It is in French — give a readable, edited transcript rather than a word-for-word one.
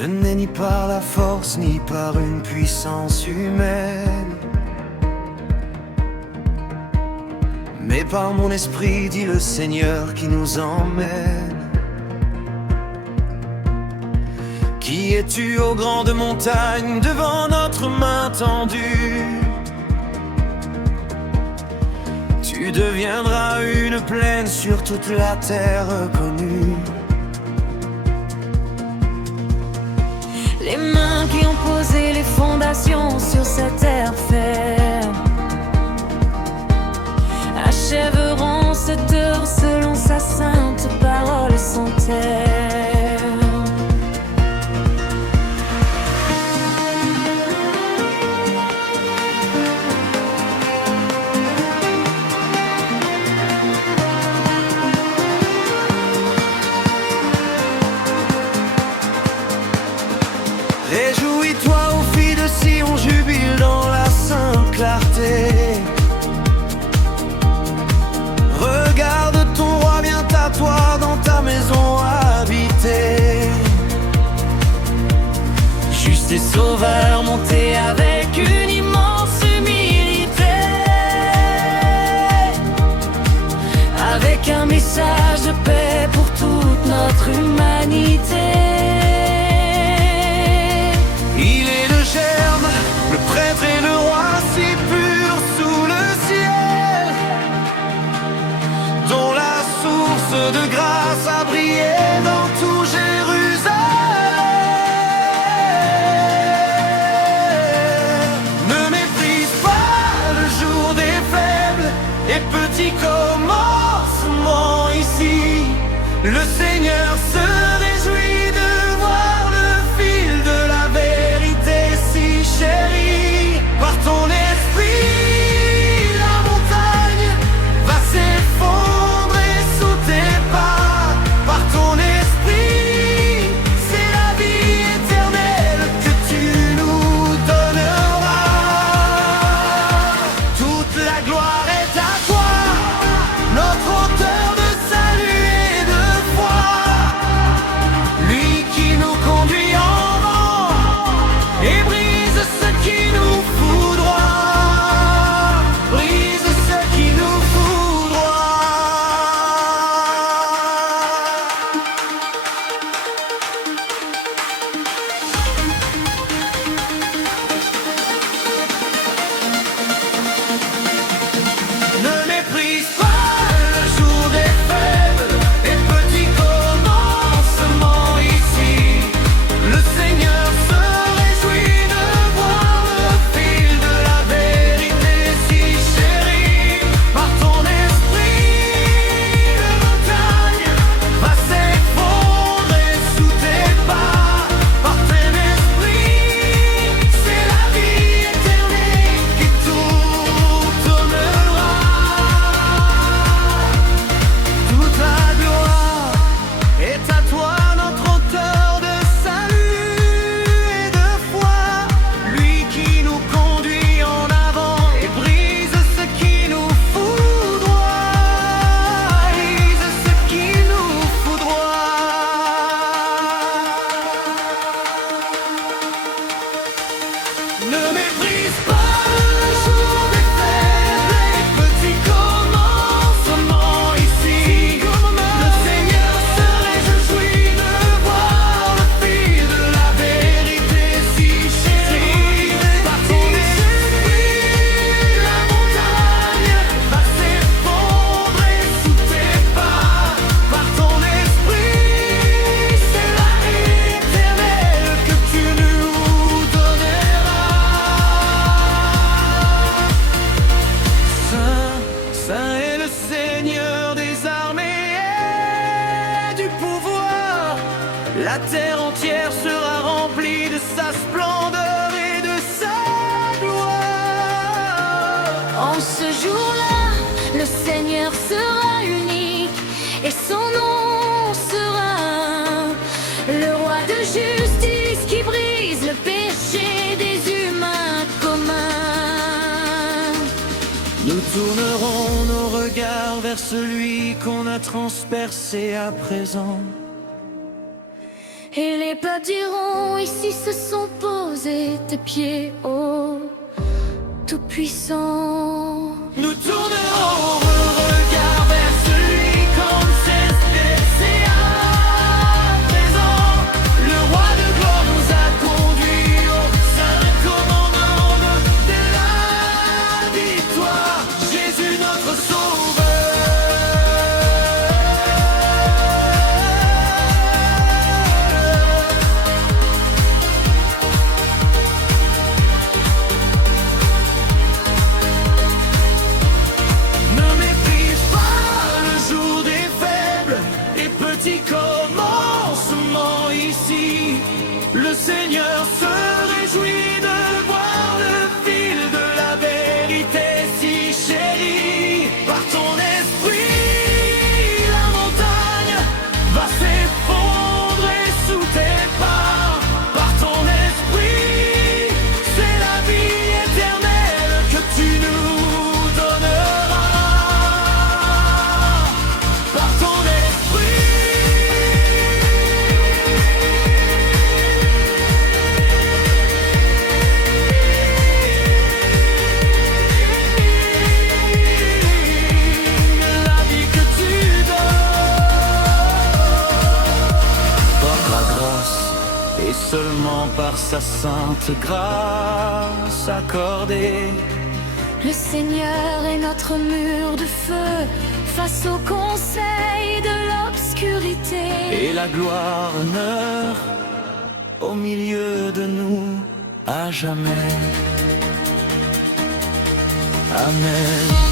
Ce n'est ni par la force, ni par une puissance humaine, mais par mon esprit, dit le Seigneur, qui nous emmène. Qui es-tu aux grandes montagnes, devant notre main tendue? Tu deviendras une plaine sur toute la terre connue. Les mains qui ont posé les fondations sur cette terre ferme achèveront cette œuvre selon sa sainte parole et son terme. Réjouis-toi, ô filles de Sion, jubile dans la sainte clarté. Regarde, ton roi vient à toi, dans ta maison habiter. Juste et sauveur, monté avec une immense humilité, avec un message de paix pour toute notre humanité. Il est le germe, le prêtre et le roi, si pur sous le ciel, dont la source de grâce a brillé dans tout Jérusalem. Ne méprise pas le jour des faibles et petits commencements ici. Le Seigneur se réjouit de voir le fil de la vérité si chérie. Par ton esprit, la montagne va s'effondrer sous tes pas. Par ton esprit, c'est la vie éternelle que tu nous donneras. Toute la gloire est à toi, notre auteur de salut et de foi, lui qui nous conduit en vent et brise ce qui nous foudroie, brise ce qui nous foudroie. Ne méprise pas le jour des faibles et petits commencements ici. Le Seigneur se réjouit de voir le fil de la vérité si chérie. Par ton esprit, la montagne va s'effondrer sous tes pas. Par ton esprit, c'est la vie éternelle qui tout donnera. Toute la gloire est à toi, notre auteur de salut et de foi, lui qui nous conduit en avant et brise ce qui nous foudroie, brise ce qui nous foudroie. Ne méprise pas le jour des faibles et petits commencements ici. Le Seigneur se réjouit de voir le fil de la vérité si chérie. Par ton esprit, la montagne va s'effondrer sous tes pas. Par ton esprit, c'est la vie éternelle que tu nous donneras. Saint, Saint est le Seigneur des armées et du pouvoir. La terre entière sera remplie de sa splendeur et de sa gloire. En ce jour-là, le Seigneur sera unique et son nom sera un. Le roi de justice qui brise le péché des humains communs. Nous tournerons nos regards vers celui qu'on a transpercé à présent. Et les peuples diront, ici se sont posés tes pieds, ô Tout-Puissant. Nous tournerons le regard vers celui qu'on ne cesse d'aimer à présent. Le roi de gloire nous a conduits au saint commandement de la victoire. Jésus notre commencement ici, le Seigneur se réjouit de voir le fil de la vérité si chérie. Par ton esprit, la montagne va s'effondrer sous tes pas. Par ton esprit, c'est la vie éternelle que tu nous donneras. Par ton esprit. Et seulement par sa sainte grâce accordée, le Seigneur est notre mur de feu face au conseil de l'obscurité. et la gloire honneur au milieu de nous à jamais. Amen.